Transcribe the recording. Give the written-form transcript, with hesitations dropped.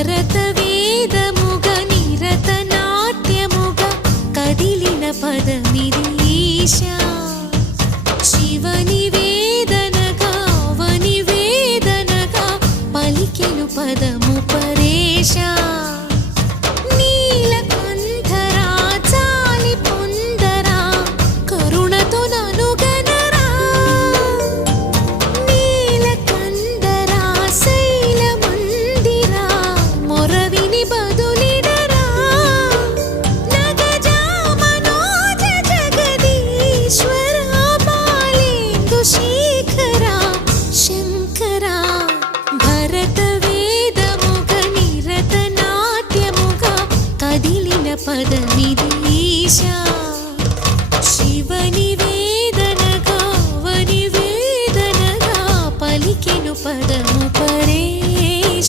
భరత వేదముగ నిరత నాట్యముగ కదిలిన పదమిది ఈశా శివని వేదనగా అవని వేదనగా పలికెను పదము పరేశా నీలకంఠరా చాలి పొందరా కరుణతో ననుగనరా నీలకంఠరా శైల మందిరా మొరవిని బదులిడరా నగజా మనోజ జగదీశ్వరా బాలేందు శేఖరా శంకరా భరత వేదముగ నిరత నాట్యముగ కదిలిన పదమిది ఈశా